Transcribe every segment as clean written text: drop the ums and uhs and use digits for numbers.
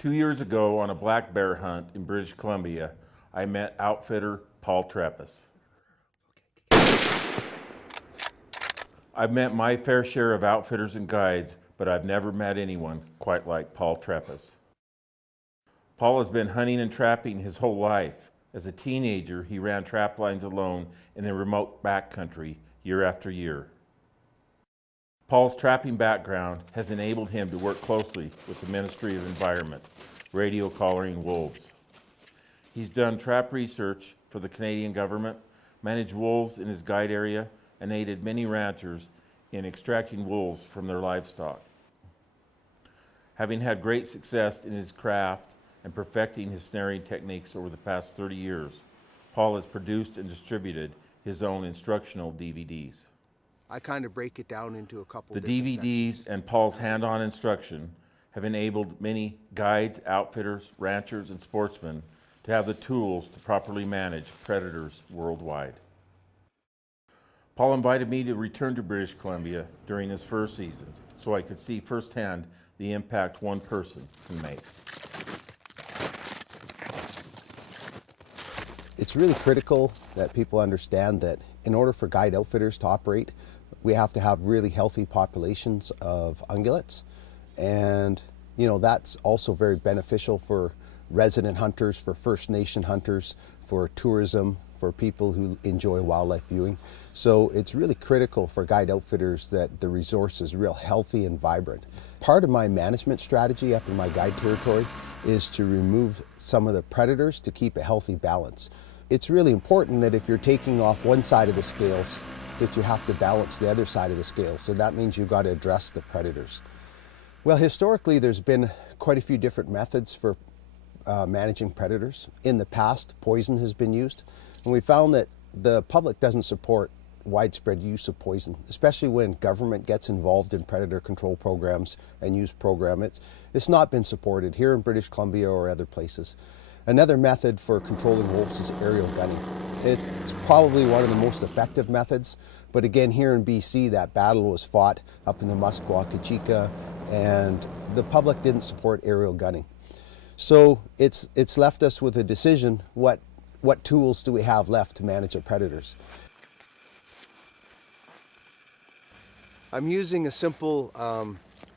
2 years ago on a black bear hunt in British Columbia, I met outfitter Paul Treppis. I've met my fair share of outfitters and guides, but I've never met anyone quite like Paul Treppis. Paul has been hunting and trapping his whole life. As a teenager, he ran trap lines alone in the remote backcountry year after year. Paul's trapping background has enabled him to work closely with the Ministry of Environment, radio collaring wolves. He's done trap research for the Canadian government, managed wolves in his guide area, and aided many ranchers in extracting wolves from their livestock. Having had great success in his craft and perfecting his snaring techniques over the past 30 years, Paul has produced and distributed his own instructional DVDs. I kind of break it down into a couple The different DVDs sections. and Paul's hand-on instruction have enabled many guides, outfitters, ranchers, and sportsmen to have the tools to properly manage predators worldwide. Paul invited me to return to British Columbia during his first season so I could see firsthand the impact one person can make. It's really critical that people understand that in order for guide outfitters to operate, we have to have really healthy populations of ungulates. And that's also very beneficial for resident hunters, for First Nation hunters, for tourism, for people who enjoy wildlife viewing. So it's really critical for guide outfitters that the resource is real healthy and vibrant. Part of my management strategy up in my guide territory is to remove some of the predators to keep a healthy balance. It's really important that if you're taking off one side of the scales, that you have to balance the other side of the scale. So that means you've got to address the predators. Well, historically, there's been quite a few different methods for managing predators. In the past, poison has been used, and we found that the public doesn't support widespread use of poison, especially when government gets involved in predator control programs and use program. It's not been supported here in British Columbia or other places. Another method for controlling wolves is aerial gunning. It's probably one of the most effective methods, but again, here in BC, that battle was fought up in the Muskwa-Kachika, and the public didn't support aerial gunning. So it's left us with a decision, what tools do we have left to manage our predators? I'm using a simple,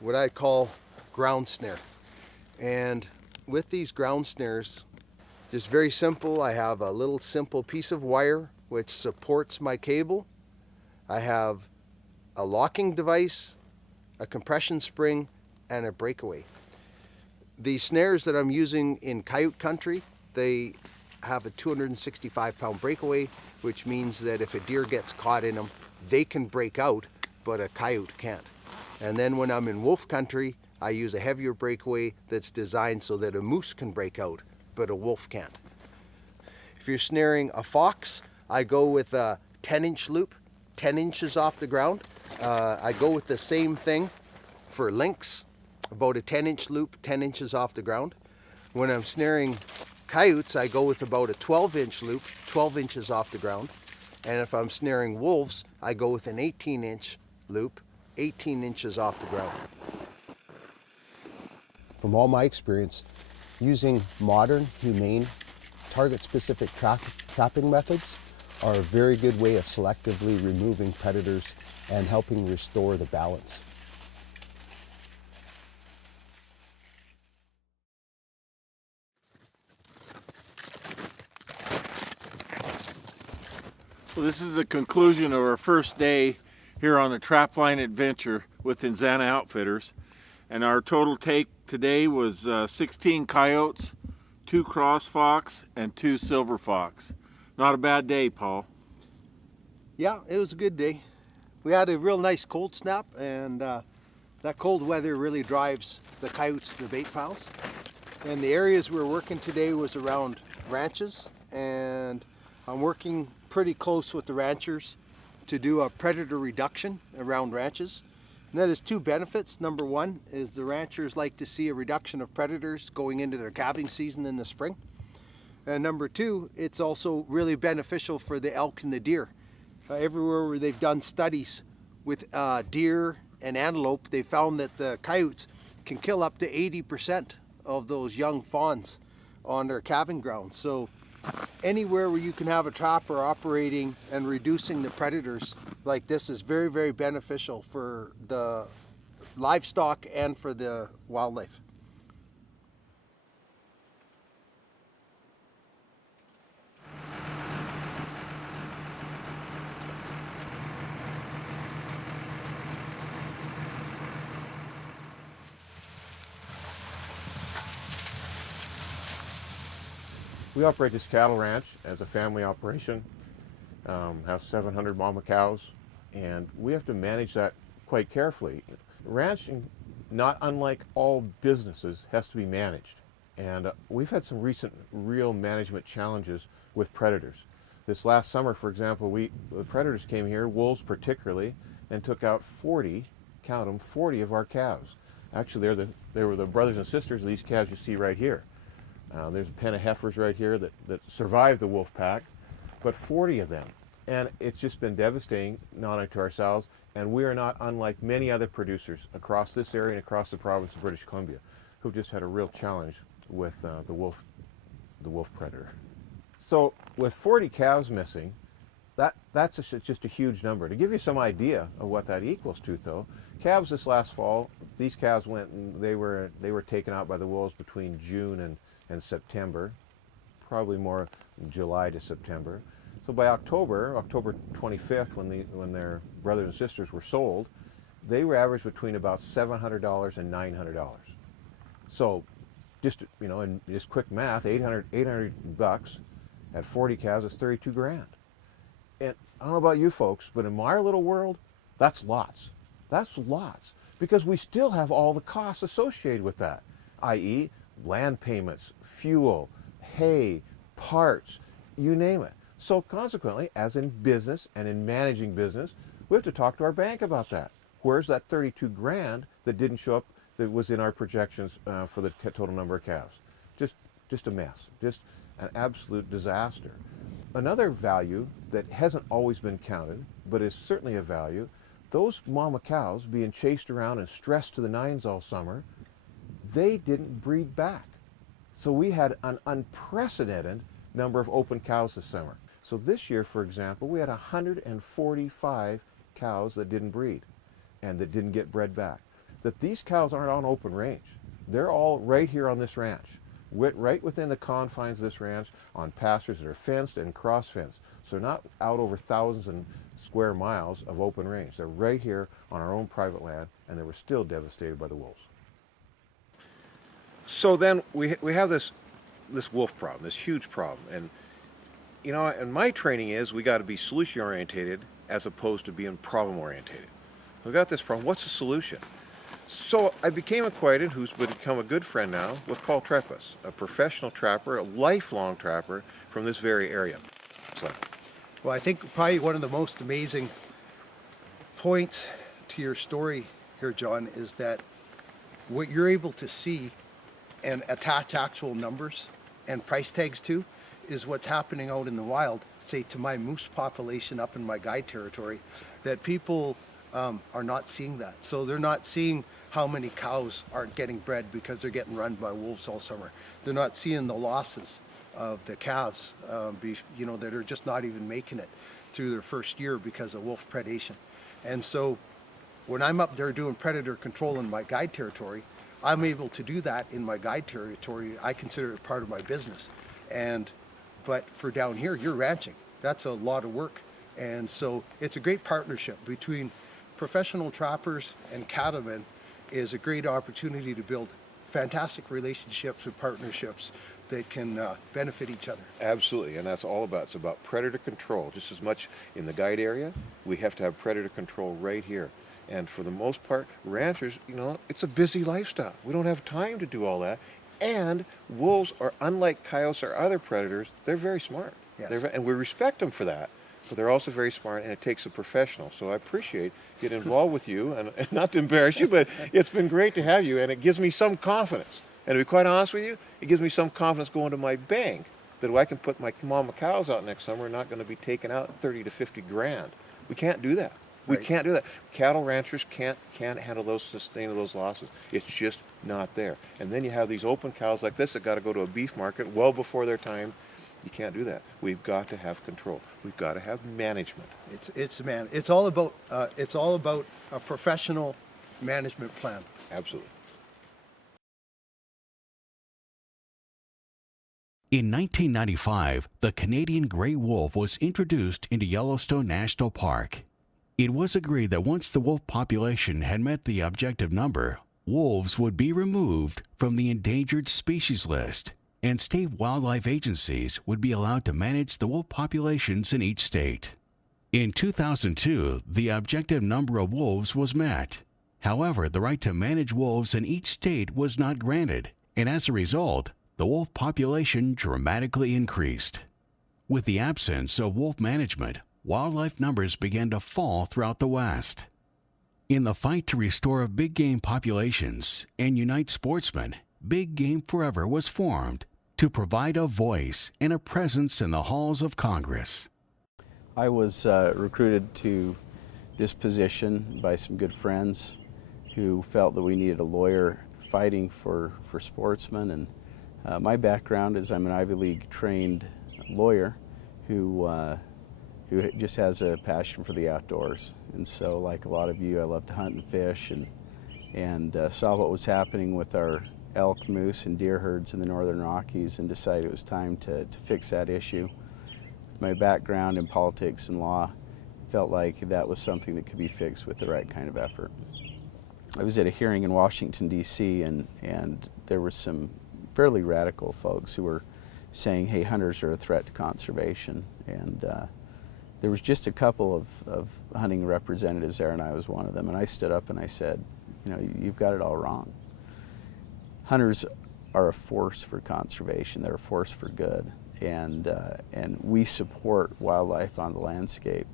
what I call ground snare. And with these ground snares, just very simple, I have a little simple piece of wire which supports my cable. I have a locking device, a compression spring, and a breakaway. The snares that I'm using in coyote country, they have a 265-pound breakaway, which means that if a deer gets caught in them, they can break out, but a coyote can't. And then when I'm in wolf country, I use a heavier breakaway that's designed so that a moose can break out, but a wolf can't. If you're snaring a fox, I go with a 10-inch loop, 10 inches off the ground. I go with the same thing for lynx, about a 10-inch loop, 10 inches off the ground. When I'm snaring coyotes, I go with about a 12-inch loop, 12 inches off the ground. And if I'm snaring wolves, I go with an 18-inch loop, 18 inches off the ground. From all my experience, using modern, humane, target-specific trapping methods are a very good way of selectively removing predators and helping restore the balance. Well, this is the conclusion of our first day here on the Trapline Adventure with Inzana Outfitters. And our total take today was 16 coyotes, 2 cross fox, and 2 silver fox. Not a bad day, Paul. Yeah, it was a good day. We had a real nice cold snap, and that cold weather really drives the coyotes to the bait piles. And the areas we were working today was around ranches, and I'm working pretty close with the ranchers to do a predator reduction around ranches. And that has 2 benefits. Number one is the ranchers like to see a reduction of predators going into their calving season in the spring. And number 2, it's also really beneficial for the elk and the deer. Everywhere where they've done studies with deer and antelope, they found that the coyotes can kill up to 80% of those young fawns on their calving grounds. So anywhere where you can have a trapper operating and reducing the predators like this is very, very beneficial for the livestock and for the wildlife. We operate this cattle ranch as a family operation, have 700 mama cows, and we have to manage that quite carefully. Ranching, not unlike all businesses, has to be managed. And we've had some recent real management challenges with predators. This last summer, for example, the predators came here, wolves particularly, and took out 40, count them, 40 of our calves. Actually, they were the brothers and sisters of these calves you see right here. There's a pen of heifers right here that survived the wolf pack, but 40 of them. And it's just been devastating, not only to ourselves, and we are not unlike many other producers across this area and across the province of British Columbia who've just had a real challenge with the wolf predator. So with 40 calves missing, that's just a huge number. To give you some idea of what that equals to, though, calves this last fall, these calves went and they were taken out by the wolves between June and September, probably more July to September. So by October 25th, when their brothers and sisters were sold, they were averaged between about $700 and $900. So just, in just quick math, 800 bucks at 40 calves is 32 grand. And I don't know about you folks, but in my little world, that's lots. That's lots, because we still have all the costs associated with that, i.e. land payments, fuel, hay, parts, you name it. So consequently, as in business and in managing business, we have to talk to our bank about that. Where's that 32 grand that didn't show up that was in our projections for the total number of calves? Just a mess, just an absolute disaster. Another value that hasn't always been counted, but is certainly a value, those mama cows being chased around and stressed to the nines all summer, they didn't breed back. So we had an unprecedented number of open cows this summer. So this year, for example, we had 145 cows that didn't breed and that didn't get bred back. That these cows aren't on open range. They're all right here on this ranch, right within the confines of this ranch, on pastures that are fenced and cross-fenced. So they're not out over thousands and square miles of open range. They're right here on our own private land, and they were still devastated by the wolves. So then we have this wolf problem, this huge problem, and and my training is we got to be solution orientated as opposed to being problem orientated. We got this problem. What's the solution? So I became acquainted, who's become a good friend now, with Paul Trepas, a professional trapper, a lifelong trapper from this very area. So. Well, I think probably one of the most amazing points to your story here, John, is that what you're able to see and attach actual numbers and price tags to is what's happening out in the wild, say to my moose population up in my guide territory, that people are not seeing that. So they're not seeing how many cows aren't getting bred because they're getting run by wolves all summer. They're not seeing the losses of the calves, that are just not even making it through their first year because of wolf predation. And so when I'm up there doing predator control in my guide territory, I'm able to do that in my guide territory. I consider it part of my business. But for down here, you're ranching. That's a lot of work. And so it's a great partnership between professional trappers and cattlemen is a great opportunity to build fantastic relationships and partnerships that can benefit each other. Absolutely, and that's all about. It's about predator control. Just as much in the guide area, we have to have predator control right here. And for the most part, ranchers, it's a busy lifestyle. We don't have time to do all that. And wolves are, unlike coyotes or other predators, they're very smart. Yes. And we respect them for that. But they're also very smart, and it takes a professional. So I appreciate getting involved with you, and not to embarrass you, but it's been great to have you, and it gives me some confidence. And to be quite honest with you, it gives me some confidence going to my bank that if I can put my mama cows out next summer, we're not going to be taking out 30 to 50 grand. We can't do that. We Right. can't do that. Cattle ranchers can't handle those losses. It's just not there. And then you have these open cows like this that got to go to a beef market well before their time. You can't do that. We've got to have control. We've got to have management. It's all about a professional management plan. Absolutely. In 1995, the Canadian gray wolf was introduced into Yellowstone National Park. It was agreed that once the wolf population had met the objective number, wolves would be removed from the endangered species list, and state wildlife agencies would be allowed to manage the wolf populations in each state. In 2002, the objective number of wolves was met. However, the right to manage wolves in each state was not granted, and as a result, the wolf population dramatically increased. With the absence of wolf management, wildlife numbers began to fall throughout the West. In the fight to restore big game populations and unite sportsmen, Big Game Forever was formed to provide a voice and a presence in the halls of Congress. I was recruited to this position by some good friends who felt that we needed a lawyer fighting for sportsmen. And my background is I'm an Ivy League trained lawyer who just has a passion for the outdoors. And so, like a lot of you, I love to hunt and fish, and saw what was happening with our elk, moose, and deer herds in the Northern Rockies, and decided it was time to fix that issue. With my background in politics and law, felt like that was something that could be fixed with the right kind of effort. I was at a hearing in Washington, D.C., and there were some fairly radical folks who were saying, hey, hunters are a threat to conservation. And there was just a couple of hunting representatives there, and I was one of them. And I stood up and I said, you know, you've got it all wrong. Hunters are a force for conservation. They're a force for good. And we support wildlife on the landscape.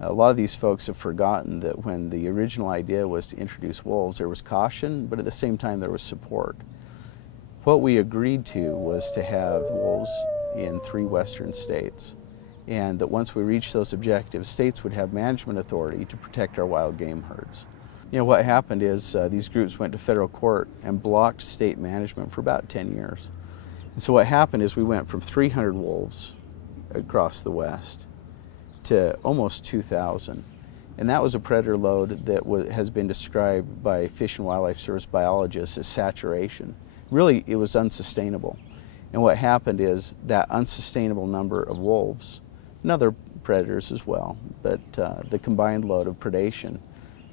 A lot of these folks have forgotten that when the original idea was to introduce wolves, there was caution, but at the same time there was support. What we agreed to was to have wolves in 3 western states, and that once we reached those objectives, states would have management authority to protect our wild game herds. You know, what happened is these groups went to federal court and blocked state management for about 10 years. And so what happened is we went from 300 wolves across the West to almost 2,000. And that was a predator load that has been described by Fish and Wildlife Service biologists as saturation. Really, it was unsustainable. And what happened is that unsustainable number of wolves, and other predators as well, but the combined load of predation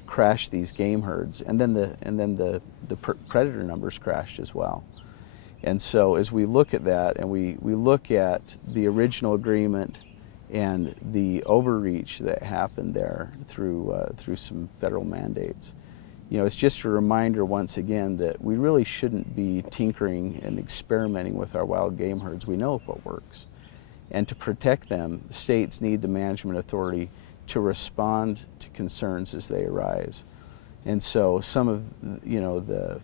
crashed these game herds, and then the predator numbers crashed as well. And so as we look at that, and we look at the original agreement and the overreach that happened there through some federal mandates, you know, it's just a reminder once again that we really shouldn't be tinkering and experimenting with our wild game herds. We know what works. And to protect them, the states need the management authority to respond to concerns as they arise. And so some of, you know, the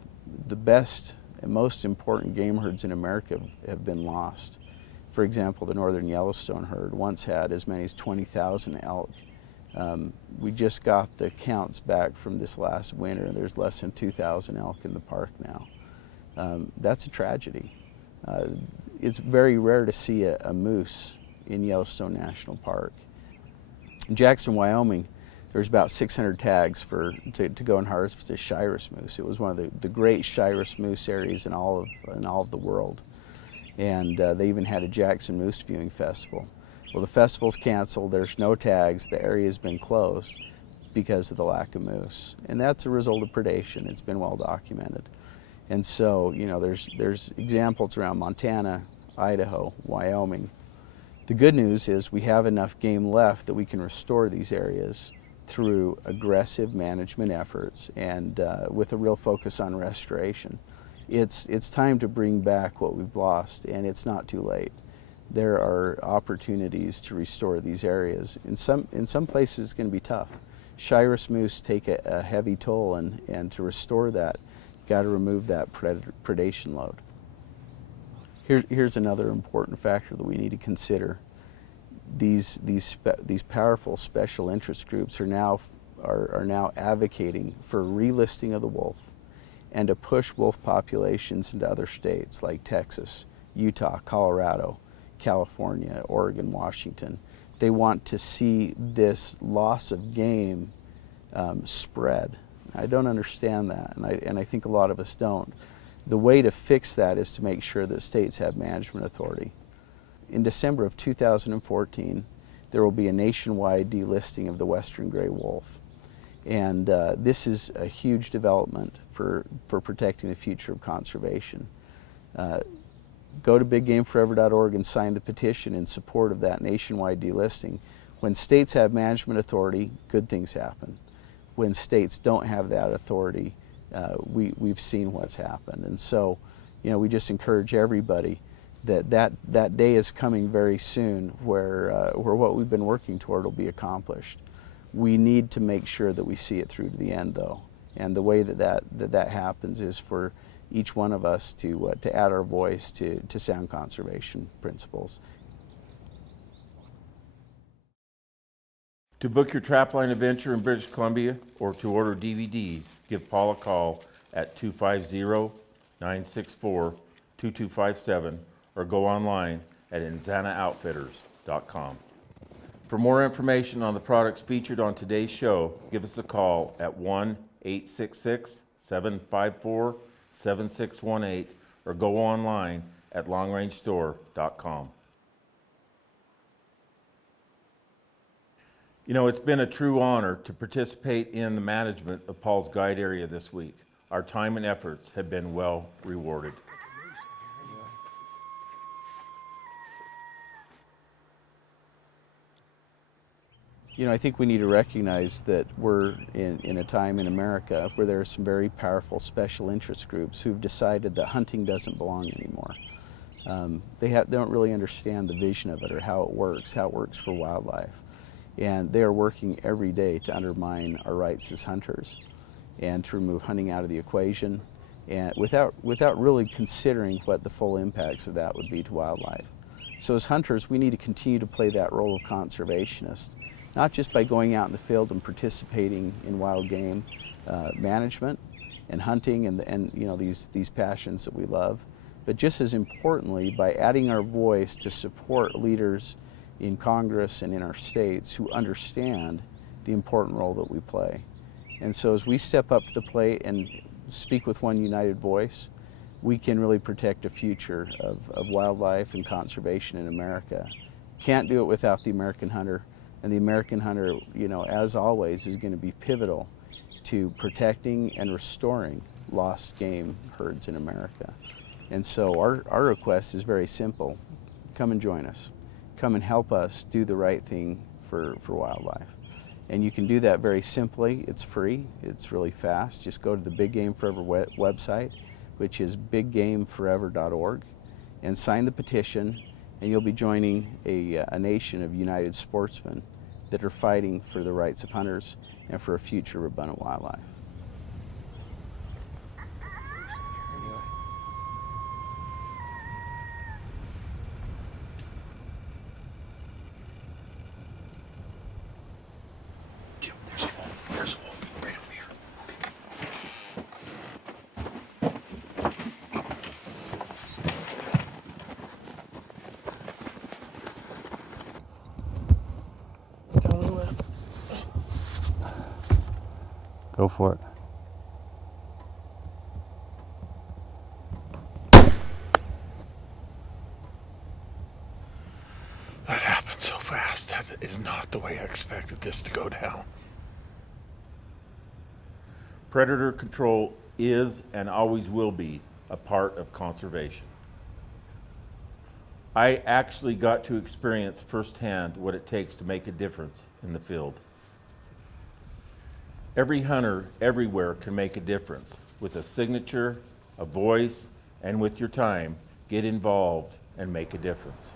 best and most important game herds in America have been lost. For example, the northern Yellowstone herd once had as many as 20,000 elk. We just got the counts back from this last winter, and there's less than 2,000 elk in the park now. That's a tragedy. It's very rare to see a moose in Yellowstone National Park. In Jackson, Wyoming, there's about 600 tags to go and harvest a Shiras moose. It was one of the great Shiras moose areas in all of the world. And they even had a Jackson Moose Viewing Festival. Well, the festival's canceled, there's no tags, the area's been closed because of the lack of moose. And that's a result of predation. It's been well documented. And so, you know, there's examples around Montana, Idaho, Wyoming. The good news is we have enough game left that we can restore these areas through aggressive management efforts and with a real focus on restoration. It's time to bring back what we've lost, and it's not too late. There are opportunities to restore these areas. In some places it's going to be tough. Shiras moose take a heavy toll, and to restore that, you've got to remove that predation load. Here's another important factor that we need to consider. these powerful special interest groups are now advocating for relisting of the wolf and to push wolf populations into other states like Texas, Utah, Colorado, California, Oregon, Washington. They want to see this loss of game spread. I don't understand that, and I think a lot of us don't. The way to fix that is to make sure that states have management authority. In December of 2014, there will be a nationwide delisting of the western gray wolf. And this is a huge development for protecting the future of conservation. Go to biggameforever.org and sign the petition in support of that nationwide delisting. When states have management authority, good things happen. When states don't have that authority, we've seen what's happened. And so, we just encourage everybody that day is coming very soon where what we've been working toward will be accomplished. We need to make sure that we see it through to the end, though. And the way that happens is for each one of us to add our voice to sound conservation principles. To book your trapline adventure in British Columbia or to order DVDs, give Paul a call at 250-964-2257 or go online at InzanaOutfitters.com. For more information on the products featured on today's show, give us a call at 1-866-754-7618 or go online at longrangestore.com. It's been a true honor to participate in the management of Paul's guide area this week. Our time and efforts have been well rewarded. I think we need to recognize that we're in a time in America where there are some very powerful special interest groups who've decided that hunting doesn't belong anymore. They don't really understand the vision of it or how it works for wildlife. And they are working every day to undermine our rights as hunters and to remove hunting out of the equation, and without really considering what the full impacts of that would be to wildlife. So as hunters, we need to continue to play that role of conservationist, not just by going out in the field and participating in wild game management and hunting and these passions that we love, but just as importantly by adding our voice to support leaders in Congress and in our states who understand the important role that we play. And so as we step up to the plate and speak with one united voice, we can really protect a future of wildlife and conservation in America. Can't do it without the American hunter. And the American hunter, as always, is going to be pivotal to protecting and restoring lost game herds in America. And so our request is very simple. Come and join us. Come and help us do the right thing for wildlife. And you can do that very simply. It's free. It's really fast. Just go to the Big Game Forever website, which is biggameforever.org, and sign the petition, and you'll be joining a nation of united sportsmen that are fighting for the rights of hunters and for a future of abundant wildlife. Go for it. That happened so fast. That is not the way I expected this to go down. Predator control is and always will be a part of conservation. I actually got to experience firsthand what it takes to make a difference in the field. Every hunter everywhere can make a difference with a signature, a voice, and with your time. Get involved and make a difference.